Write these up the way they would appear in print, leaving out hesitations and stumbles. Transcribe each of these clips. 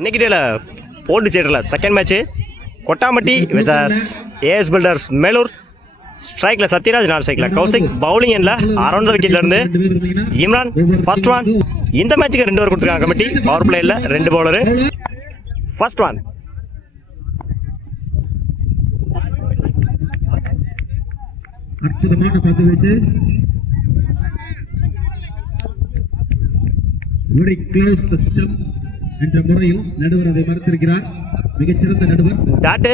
இன்னைக்கு டேயில் போட்டு சேட்டரில் second match Kottampatti versus AS builders Melur. ஸ்ட்ரைக்கில் சத்யராஜ், நாலு ஸ்ட்ரைக்கில் கௌசிக், பவுலிங் எண்ணில் அரௌண்ட் விக்கெட்லேருந்து இம்ரான் ஃபர்ஸ்ட் ஒன். இந்த மேட்ச்சுக்கு 2 ஓவர் கொடுத்துருக்காங்க கமிட்டி. பவர் பிளேயில் 2 பவுலரு. First one. அற்புதமான பந்து வீச்சு. very close the stump என்ற முறையில் நடுவர் அதை மறுத்திருக்கிறார். மிகச்சிறந்த நடுவர். டாட்டு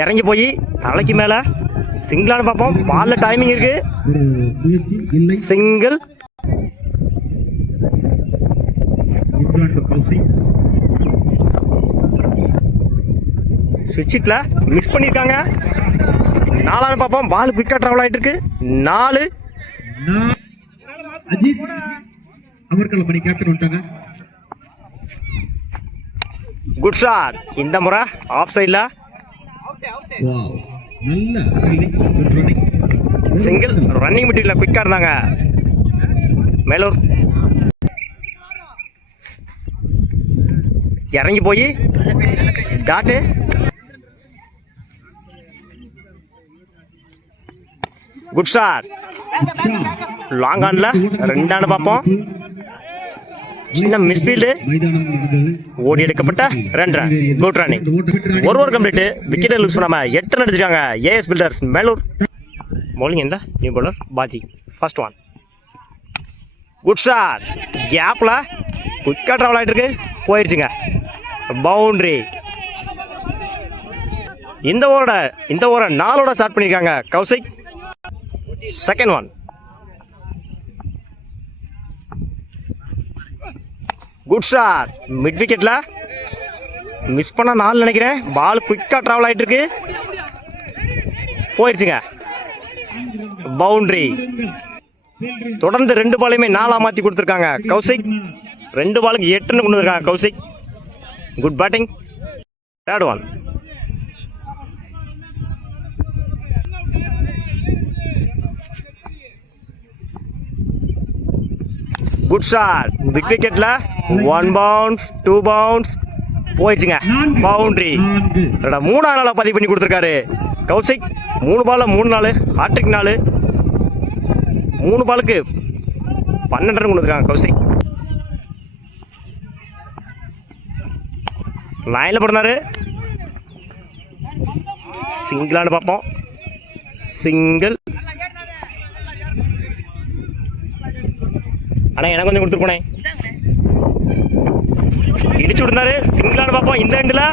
இறங்கி போய் தலைக்கு மேல சிங்கிளான பார்ப்போம். பால்ல டைமிங் இருக்கு. ஒரு முயற்சி இல்லை. சிங்கிள். சுவிட்சிட்ல மிஸ் பண்ணிருக்காங்க. 4 பார்ப்போம். பால் குயிக்கா டிராவல் ஆயிட்டு இருக்கு. 4. அஜித் அமர்கல மணி கேப்டன் வந்துட்டாங்க. Good shot. இந்த முறை ஆஃப் சைட்ல நல்ல ரன்னிங். சிங்கிள். ரன்னிங் மெட்டீரியல்ல குயிக்கா இருந்தாங்க மேலூர். இறங்கி போய் டாட்டு. Good shot. லாங் ஆன்ல 2 ஆன் பார்ப்போம். சின்ன மிஸ்ஃபீல்டு. ஓடி எடுக்கப்பட்ட 2 ரன். Good running. ஒரு ஓவர் கம்ப்ளீட். விக்கெட் லூஸ் பண்ணாம 8 ரன் அடிச்சிருக்காங்க ஏஎஸ் பில்டர்ஸ் மேலூர். பவுலிங் என்ன new bowler Baji. First one. Good shot. கேப்ல குயிக்கா டிராவல் ஆகிட்டு இருக்கு. போயிடுச்சுங்க. பவுண்டரி. இந்த ஓவரை 4 ஸ்டார்ட் பண்ணியிருக்காங்க Kaushik. Second one. Good shot. Mid விக்கெட்ல மிஸ் பண்ண 4 நினைக்கிறேன். பால் குயிக்கா டிராவல் ஆகிட்டு இருக்கு. போயிடுச்சுங்க. பவுண்டரி. தொடர்ந்து 2 பாலையுமே 4 மாற்றி கொடுத்துருக்காங்க கௌசிக். 2 பாலுக்கு 8 ரன் கொண்டு வந்திருக்காங்க Kaushik. Good batting. Third one. Good shot. Big விக்கெட்ல 1 பவுன்ஸ் 2 பவுன்ஸ் போயிடுச்சுங்க. பவுண்டரி. 3ஆவது நாளா பதிவு பண்ணி கொடுத்துருக்காரு கௌசிக். 3 பால்ல 3 நாள் ஹாட்ரிக் 4. 3 பாலுக்கு 12 ரன் கொடுத்துருக்காங்க கௌசிக். லைன்ல போடுறாரு. சிங்கிளானு பார்ப்போம். சிங்கிள். ஆனால் எனக்கு கொஞ்சம் கொடுத்துட்டு போனேன். இடிச்சு விடுந்தாரு. சிங்கிளானு பார்ப்போம். இந்த எண்டில்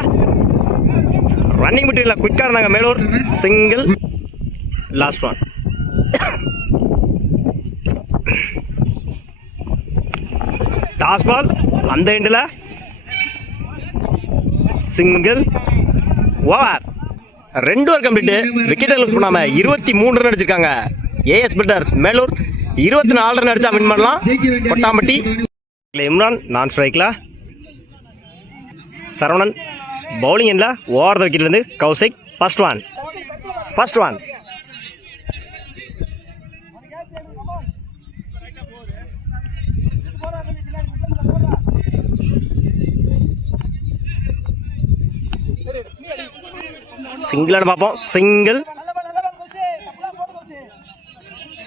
ரன்னிங் மெட்டீரியல் குயிக்காக இருந்தாங்க Melur. Single. Last one. Toss ball. அந்த எண்டில் single. Over. 2 over complete. Wicket loose பண்ணாம 23 ரன் அடிச்சிருக்காங்க ஏஎஸ் பில்டர்ஸ் மேலூர். 24 ரன் அடிச்சா வின் பண்ணலாம் கொட்டாம்பட்டி. இம்ரான் நான் ஸ்ட்ரைக்ல. சரவணன் பவுலிங் எண்ணில் ஓவர் த விக்கெட்லேருந்து Kaushik. First one. First one. சிங்கிளான பார்ப்போம். சிங்கிள்.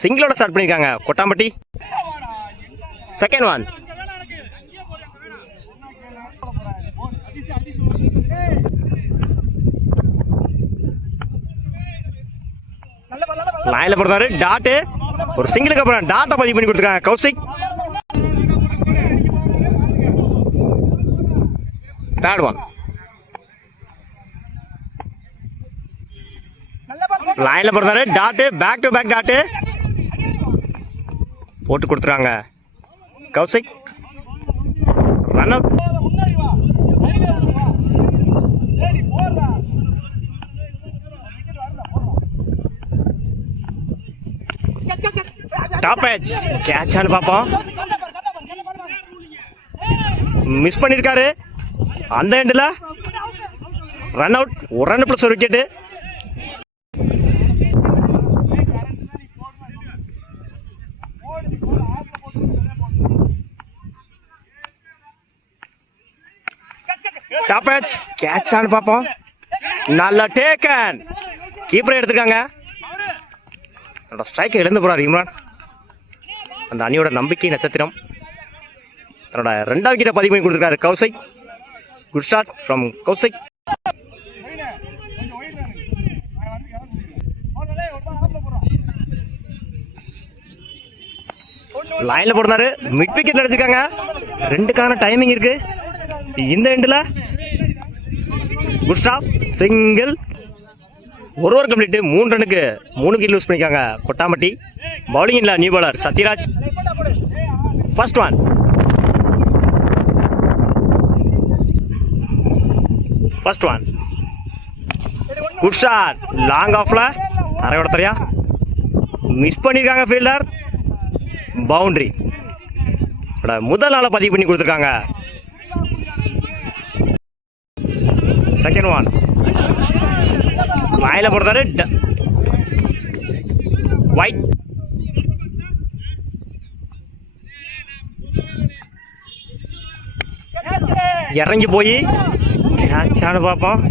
சிங்கிளோட ஸ்டார்ட் பண்ணியிருக்காங்க கொட்டாம்பட்டி. Second one. லைன்ல போடுறாரு. டாட்டு. ஒரு சிங்கிளுக்கு அப்புறம் டாட்டை பதிவு பண்ணி கொடுத்துருக்காங்க கௌசிக். Third one. லைன்ல போடுறாரு. Dot. Back to back dot போட்டு கொடுத்துறாங்க Kaushik. Run out. Top edge catch ஆனு பார்ப்போம். மிஸ் பண்ணியிருக்காரு. அந்த எண்டில் run out. 1 run plus 1 wicket. Top catch ஆன்னு பார்ப்போம். நல்ல டேக்கன். கீப்பரை எடுத்துருக்காங்க. ஸ்ட்ரைக்கை இழந்து போறாரு இம்ரான். அந்த அணியோட நம்பிக்கை நட்சத்திரம் தன்னோட 2வது விக்கெட்டை பதிவு பண்ணி கொடுத்துருக்காரு Kaushik. Good start from Kaushik. லைன்ல போடுறாரு. மிட் விக்கெட்ல அடிச்சிருக்காங்க. 2க்கான டைமிங் இருக்கு. இந்த எண்டில் குட் ஸ்டாப் சிங்கிள். ஒரு ஓவர் கம்ப்ளீட். 3 ரனுக்கு 3 விக்கெட் லூஸ் பண்ணிருக்காங்க கொட்டாம்பட்டி. பவுலிங் இல்ல new bowler Sathyaraj. First one. Good shot. Long ஆஃப்ல தரையோட தரையா மிஸ் பண்ணிருக்காங்க ஃபீல்டர். பவுண்டரி. முதல் நாள பதிவு பண்ணி கொடுத்துருக்காங்க. Second one. வாயில போடுறாரு. ஒயிட். இறங்கி போய் கேட்சான்னு பார்ப்போம்.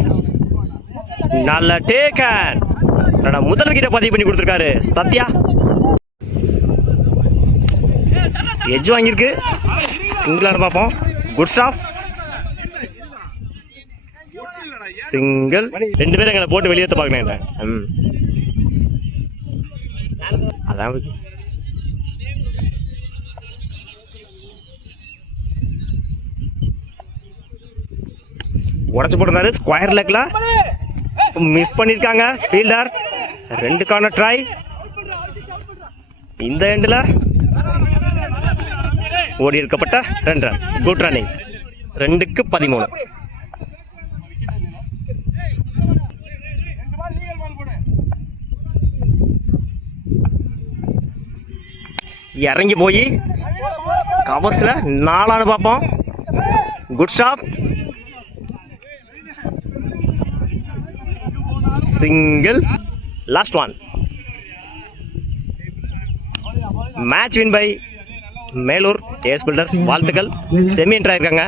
நல்ல டேக்கன். முதல் விக்கெட்டை பதிவு பண்ணி கொடுத்துருக்காரு சத்யா. எட்ஜ் வாங்கியிருக்கு. சிங்கிளான பார்ப்போம். Good stop single. 2 பேரும் எங்களை போட்டு வெளியேற்ற பார்க்கணும். அதான் உடச்சு போட்டிருந்தாரு. ஸ்கொயர் லெக்ல மிஸ் பண்ணிருக்காங்க ஃபீல்டர். 2க்கான ட்ரை. இந்த எண்டில் ஓடி இருக்கப்பட்ட 2 ரன். Good running. 2க்கு 13. இறங்கி போய் கவர்ஸ்ல 4 பார்ப்போம். Good stop single. Last one. Match win by Melur ace builders. வாழ்த்துக்கள். செமி என்ட்ராயிருக்காங்க.